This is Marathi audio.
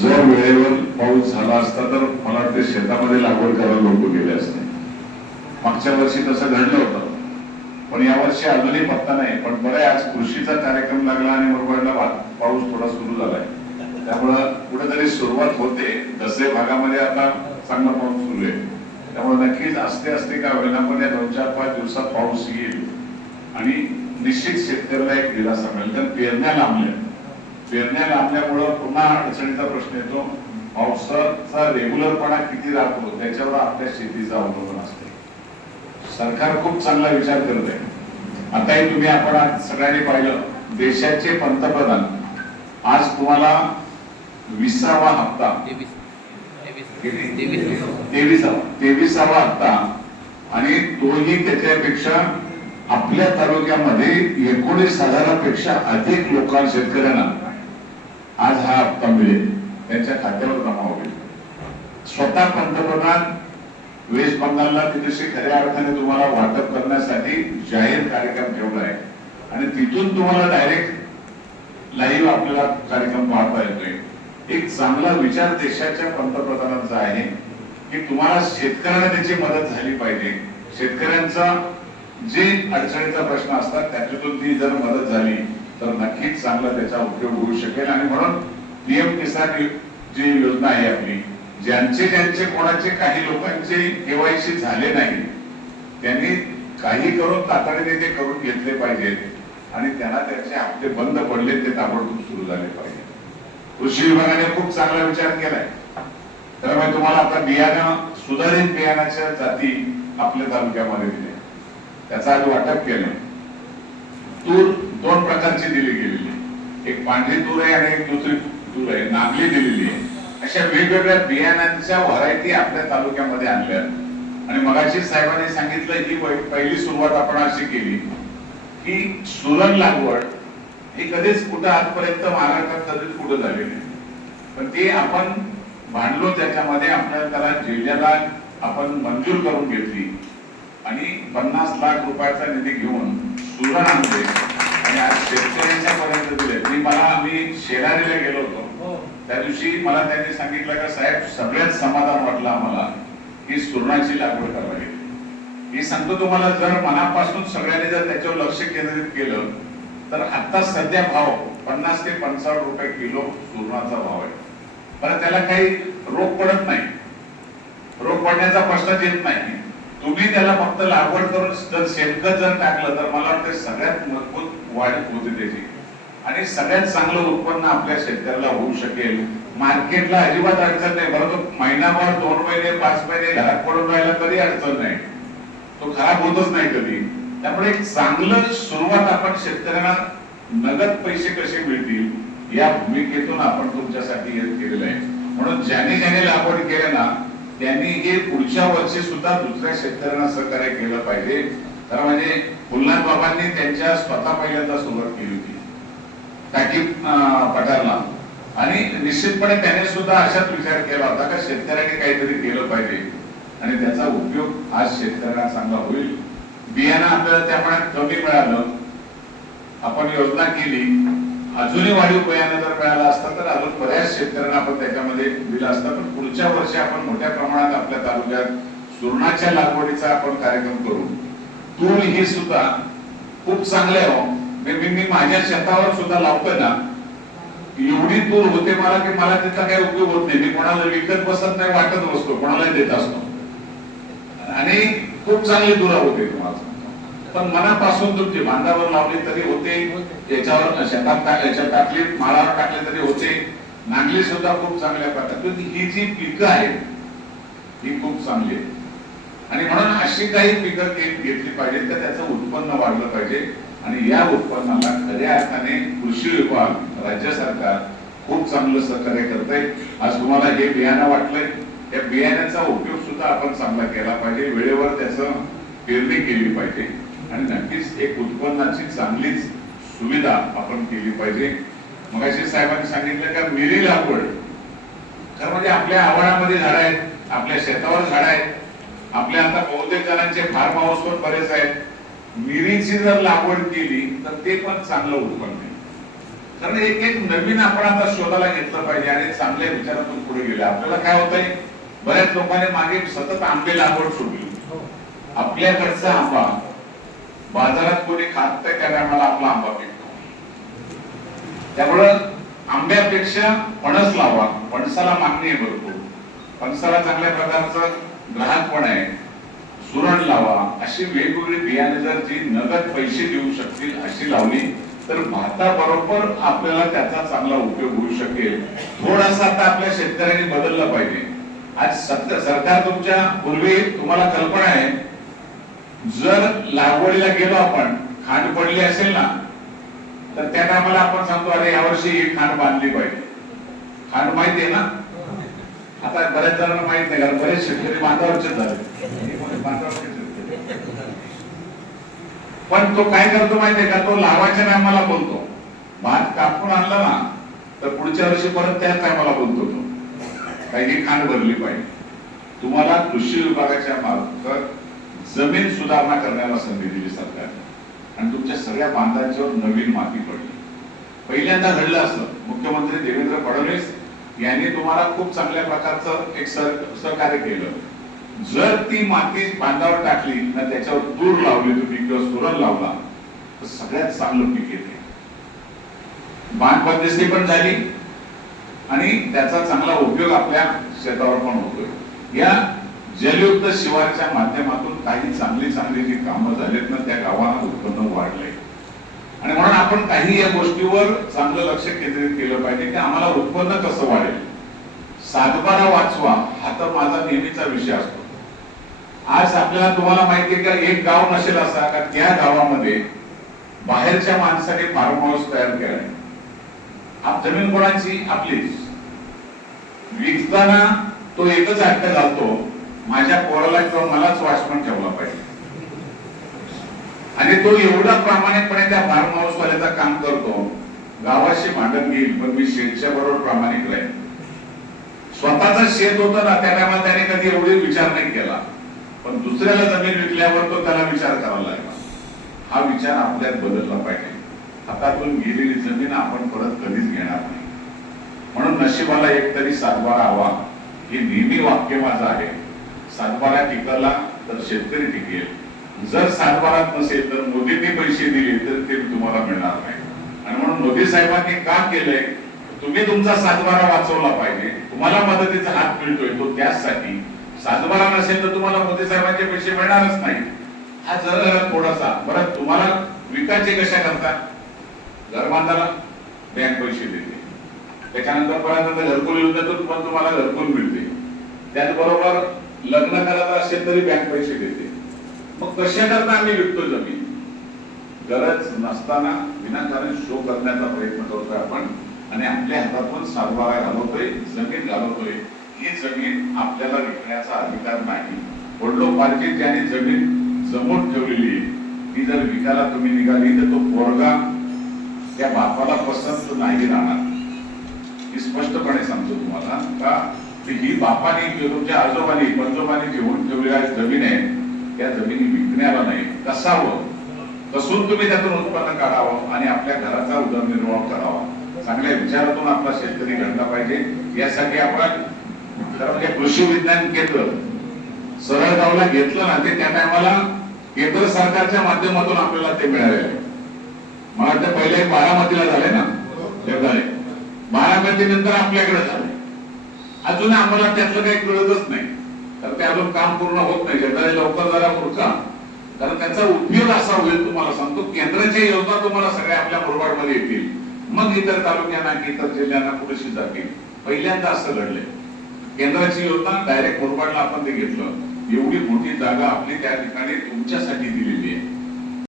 जर वेळेवर पाऊस झाला असता तर मला वाटते शेतामध्ये लागवड करायला लोक गेले असते. मागच्या वर्षी तसं घडलं होतं, पण यावर्षी अजूनही पत्ता नाही. पण बरं आज कृषीचा कार्यक्रम लागला आणि मुरबाडला पाऊस थोडा सुरू झालाय, त्यामुळं कुठेतरी सुरुवात होते. दसरे भागामध्ये आता चांगला पाऊस सुरू आहे, त्यामुळे नक्कीच असते असते का होईना पण या 2-4-5 दिवसात पाऊस येईल आणि निश्चित शेतकऱ्याला एक दिलासा मिळेल. कारण पेरण्या लांबल्यामुळं पुन्हा अडचणीचा प्रश्न येतो. पावसाचा रेग्युलरपणा किती राहतो त्याच्यावर आपल्या शेतीचं अवलंबून असते. सरकार खूप चांगला विचार करत आहे. आताही तुम्ही आपण आज सगळ्यांनी पाहिलं, देशाचे पंतप्रधान आज तुम्हाला 20वा हप्ता 23वा हप्ता आणि तोही त्याच्यापेक्षा आपल्या तालुक्यामध्ये 19,000पेक्षा अधिक लोकांना शेतकऱ्यांना आज हा हप्ता मिळेल, त्यांच्या खात्यावर जमा होईल. स्वतः पंतप्रधान वेस्ट बंगालला तिथे खऱ्या अर्थाने तुम्हाला वाटप करण्यासाठी जाहीर कार्यक्रम ठेवला आहे आणि तिथून तुम्हाला डायरेक्ट लाईव्ह आपल्याला कार्यक्रम पाहता येतोय. एक चांगला विचार देशाच्या पंतप्रधानांचा आहे की तुम्हाला शेतकऱ्यांना त्याची मदत झाली पाहिजे. शेतकऱ्यांचा जे अडचणीचा प्रश्न असतात त्याच्यातून ती जर मदत झाली तर नक्कीच चांगला त्याचा उपयोग होऊ शकेल. आणि म्हणून पीएम किसान जी योजना आहे आपली, ज्यांचे कोणाचे काही लोकांचे केवायसी झाले नाही त्यांनी काही करून तातडीने ते करून घेतले पाहिजेत आणि त्यांना त्याचे हप्ते बंद पडले ते ताबडतोब सुरू झाले पाहिजे. कृषी विभागाने खूप चांगला विचार केलाय. त्यामुळे तुम्हाला आता बियाणं, सुधारित बियाणाच्या जाती आपल्या तालुक्यामध्ये दिल्या, त्याचा आज वाटप केलं. तूर 2 प्रकारची दिली गेलेली, एक पांढरी तूर आहे आणि एक दुसरी तूर आहे, नागली दिलेली आहे. अशा वेगवेगळ्या बियाणांच्या व्हरायटी आपल्या तालुक्यामध्ये आणल्या. आणि मगाशी साहेबांनी सांगितलं ही पहिली सुरुवात आपण अशी केली की सुरण लागवड ही कधीच कुठं आजपर्यंत महाराष्ट्रात कधीच कुठं झाली नाही, पण ते आपण भांडलो त्याच्यामध्ये आपल्याला त्याला जिल्ह्याला आपण मंजूर करून घेतली आणि 50 लाख रुपयाचा निधी घेऊन सुरण आणले आणि आज शेतकऱ्यांच्या पर्यंत दिले. मी शेलारीला गेलो होतो, त्या दिवशी मला त्यांनी सांगितलं का साहेब सगळ्यात समाधान वाटलं आम्हाला की सुरणाची लागवड करावी. मी सांगतो तुम्हाला, जर मनापासून सगळ्यांनी जर त्याच्यावर लक्ष केंद्रित केलं तर आता सध्या भाव 50 ते 55 रुपये किलो सुरणाचा भाव आहे. पण त्याला काही रोग पडत नाही, रोग पडण्याचा प्रश्नच येत नाही. तुम्ही त्याला फक्त लागवड करून जर शेणखत जर टाकलं तर मला वाटतं सगळ्यात मजबूत वाढ होते त्याची आणि सगळ्यात चांगलं उत्पन्न आपल्या शेतकऱ्याला होऊ शकेल. मार्केटला अजिबात अडचण नाही. बरं, तो महिनाभर 2 महिने 5 महिने घरात पडून राहिला तरी अडचण नाही, तो खराब होतच नाही कधी. त्यामुळे एक चांगलं सुरुवात आपण शेतकऱ्यांना नगद पैसे कसे मिळतील या भूमिकेतून आपण तुमच्यासाठी केलेलं आहे. म्हणून ज्याने लागवड केली ना त्यांनी हे पुढच्या वर्षी सुद्धा दुसऱ्या शेतकऱ्यांना सहकार्य केलं पाहिजे. तर म्हणजे फुलनाथ बाबांनी त्यांच्या स्वतः पहिल्यांदा सुरुवात केली होती टाकी पठारला आणि निश्चितपणे त्याने सुद्धा अशाच विचार केला होता का शेतकऱ्यांनी काहीतरी केलं पाहिजे आणि त्याचा उपयोग आज शेतकऱ्यांना चांगला होईल. बियाणं आपल्याला त्याप्रमाणे कमी मिळालं, आपण योजना केली, अजूनही वाढीव बियाणं जर मिळालं असतं तर अजून बऱ्याच शेतकऱ्यांना आपण त्याच्यामध्ये दिलं असतं. पण पुढच्या वर्षी आपण मोठ्या प्रमाणात आपल्या तालुक्यात सुरणाच्या लागवडीचा आपण कार्यक्रम करू. तूर ही सुद्धा खूप चांगले हो. मी माझ्या शेतावर सुद्धा लावतोय ना, एवढी तूर होते मला की मला त्याचा काही उपयोग होत नाही. मी कोणाला विकत बसत नाही, वाटत बसतो, कोणाला देत असतो आणि खूप चांगली तुरा होते तुम्हाला. पण मनापासून तुमची बांधावर लावली तरी होते, याच्यावर शेतात टाकली, माळावर टाकले तरी होते. नांगली सुद्धा खूप चांगल्या प्रकारे. ही जी पिकं आहेत ही खूप चांगली आहे आणि म्हणून अशी काही पिकं घेतली पाहिजे तर त्याचं उत्पन्न वाढलं पाहिजे आणि या उत्पन्नाला खऱ्या अर्थाने कृषी विभाग, राज्य सरकार खूप चांगलं सहकार्य करतंय. आज तुम्हाला हे बियाणं वाटलंय, त्या बियाण्याचा उपयोग सुद्धा आपण चांगला केला पाहिजे, वेळेवर त्याचं पेरणी केली पाहिजे आणि नक्कीच एक उत्पन्नाची चांगलीच सुविधा आपण केली पाहिजे. मगाशी साहेबांनी सांगितलं का मिरी लागवड, तर म्हणजे आपल्या आवारामध्ये झाड आहेत, आपल्या शेतावर झाड आहेत, आपल्या आता बहुतेक जणांचे फार्म हाऊस पण बरेच आहेत. मिरीची जर लागवड केली तर ते पण चांगलं उत्पन्न आहे. कारण एक एक नवीन आपण आता शोधायला घेतलं पाहिजे आणि चांगल्या विचारातून पुढे गेले. आपल्याला काय होतंय, बऱ्याच लोकांनी मागे सतत आंबे लागवड सोडली. आपल्याकडचा आंबा बाजारात कोणी खात नाही, त्या टायमाला आपला आंबा पिकतो. त्यामुळं आंब्यापेक्षा फणस लावा. फणसाला मागणी आहे भरपूर, फणसाला चांगल्या प्रकारचं ग्राहक पण आहे. सुरण लावा. अशी वेगवेगळी बियाणे जर जी नगद पैसे देऊ शकतील अशी लावली तर भाताबरोबर आपल्याला त्याचा चांगला उपयोग होऊ शकेल. थोडासा आता आपल्या शेतकऱ्यांनी बदललं पाहिजे. आज सरकार तुमच्या पूर्वी तुम्हाला कल्पना आहे, जर लागवडीला गेलो आपण, खांड पडली असेल ना, तर त्या टायमाला आपण सांगतो अरे यावर्षी ही खांड बांधली पाहिजे. खांड माहिती आहे ना, आता बऱ्याच जणांना माहित नाही, कारण बरेच शेतकरी बांधावरचे झाले. पण तो काय करतो माहितीये का, तो लावायच्या टायमाला बोलतो. भात कापून आणला ना तर पुढच्या वर्षी परत त्याच टायमाला बोलतो तो काही खांड भरली पाहिजे. तुम्हाला कृषी विभागाच्या मार्फत जमीन सुधारणा करण्याला संधी दिली सरकारने आणि तुमच्या सगळ्या बांधांच्यावर नवीन माती पडली. पहिल्यांदा घडलं असं, मुख्यमंत्री देवेंद्र फडणवीस यांनी तुम्हाला खूप चांगल्या प्रकारचं एक सहकार्य केलं. जर ती माती बांधावर टाकली ना, त्याच्यावर तूर लावली तुम्ही किंवा सुरण लावला तर सगळ्यात चांगलं पीक येते. बांध बंदिस्ती पण झाली आणि त्याचा चांगला उपयोग आपल्या शेतावर पण होतोय. या जलयुक्त शिवारच्या माध्यमातून काही चांगली चांगली जी कामं झालीत ना, त्या गावांना उत्पन्न वाढलंय. आणि म्हणून आपण काही या गोष्टीवर चांगलं लक्ष केंद्रित केलं पाहिजे की आम्हाला उत्पन्न कसं वाढेल. सातबारा वाचवा हा तर माझा नेहमीचा विषय असतो. आज आपल्याला तुम्हाला माहिती आहे का, एक गाव नसेल असा का त्या गावामध्ये बाहेरच्या माणसाने फार्म हाऊस तयार केलाय. जमीन कोणाची? आपलीच. विकताना तो एकच हट्ट घालतो, माझ्या पोराला किंवा मलाच वॉचमन ठेवला पाहिजे. आणि तो एवढा प्रामाणिकपणे त्या फार्म हाऊस वाल्याचा काम करतो, गावाशी भांडण घेईल पण मी शेतच्या बरोबर प्रामाणिक राहील. स्वतःच शेत होतं ना, त्या टायमाला त्याने कधी एवढे विचार नाही केला, पण दुसऱ्याला जमीन विकल्यावर तो त्याला विचार करावा लागला. हा विचार आपल्यात बदलला पाहिजे. हातातून गेलेली जमीन आपण परत कधीच घेणार नाही. म्हणून नशिबाला एक तरी सातबारा हवा हे नेहमी वाक्य माझं आहे. सातबारा टिकला तर शेतकरी टिकेल. जर सातबारात नसेल तर मोदींनी पैसे दिले तर ते तुम्हाला मिळणार नाही. आणि म्हणून मोदी साहेबांनी का केलंय, तुम्ही तुमचा सातबारा वाचवला पाहिजे. तुम्हाला मदतीचा हात मिळतोय तो त्याचसाठी. सातबारा नसेल तर तुम्हाला मोदी साहेबांचे पैसे मिळणारच नाही. हा जरा थोडासा बरं. तुम्हाला विकायचे कशा करता? घर बांधायला बँक पैसे देते, त्याच्यानंतर परत घरकुल योजनेतून पण तुम्हाला घरकुल मिळते. त्याचबरोबर लग्न करायचं असेल तरी बँक पैसे देते. मग कशा करता आम्ही विकतो जमीन? गरज नसताना विनाकारण शो करण्याचा प्रयत्न करतोय आपण आणि आपल्या हातातून सातबारा घालवतोय, जमीन घालवतोय. ही जमीन आपल्याला विकण्याचा अधिकार नाही. वडिलोपार्जित ज्याने जमीन जमून ठेवलेली ती जर विकायला तुम्ही निघाली तर तो पोरगा त्या बापाला पसंत नाही राहणार. मी स्पष्टपणे सांगतो तुम्हाला का, ही बापाने किंवा तुमच्या आजोबांनी पंजोबांनी घेऊन ठेवलेल्या जमीन आहे, त्या जमिनी विकण्याला नाही. कसावं कसून तुम्ही त्यातून उत्पन्न काढावं आणि आपल्या घराचा उदरनिर्वाह करावा. चांगल्या विचारातून आपला शेतकरी घडला पाहिजे. यासाठी आपण कृषी विज्ञान केंद्र सरळगावला घेतलं ना, ते त्या टायमाला केंद्र सरकारच्या माध्यमातून आपल्याला ते मिळाले. मला वाटतं पहिले बारामतीला झाले ना, जगदाळे. बारामती नंतर आपल्याकडे झाले. अजून आम्हाला त्यातलं काही कळतच नाही, तर ते अजून काम पूर्ण होत नाही. जगदाळे लवकर जरा पुढचा, कारण त्याचा उपयोग असा होईल. तुम्हाला सांगतो, केंद्राच्या योजना तुम्हाला सगळ्या आपल्या मुरबाडमध्ये येतील, मग इतर तालुक्यांना इतर जिल्ह्यांना पुढे जातील. पहिल्यांदा असं घडलंय. केंद्राची योजना डायरेक्ट मुरबाडला आपण ते घेतलं. एवढी मोठी जागा आपली त्या ठिकाणी तुमच्यासाठी दिलेली आहे.